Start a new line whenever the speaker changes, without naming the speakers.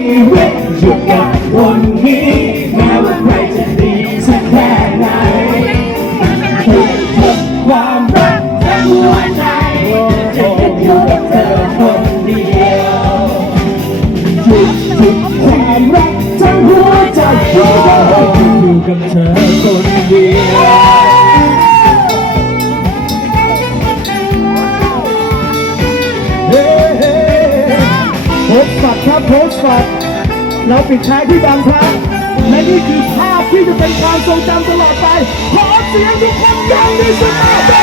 ชีวิตอยู่กับคนนี้แม้ว่าใครจะดีสักแค่ไหนทุกทุกความรักทั้งหัวใจจะติดอยู่กับเธอคนเดียวทุกทุกๆความรักทั้งหัวใจจะอยู่กับเธอคนเดียว สต์ฝัดครับโพสต์ฝัดเราปิดท้ายที่บางพระและนี่คือภาพที่จะเป็นความทรงจำตลอดไปขอเสียงทุกคนดังที่สุดมาดังที่สุดมาดังที่สุดมา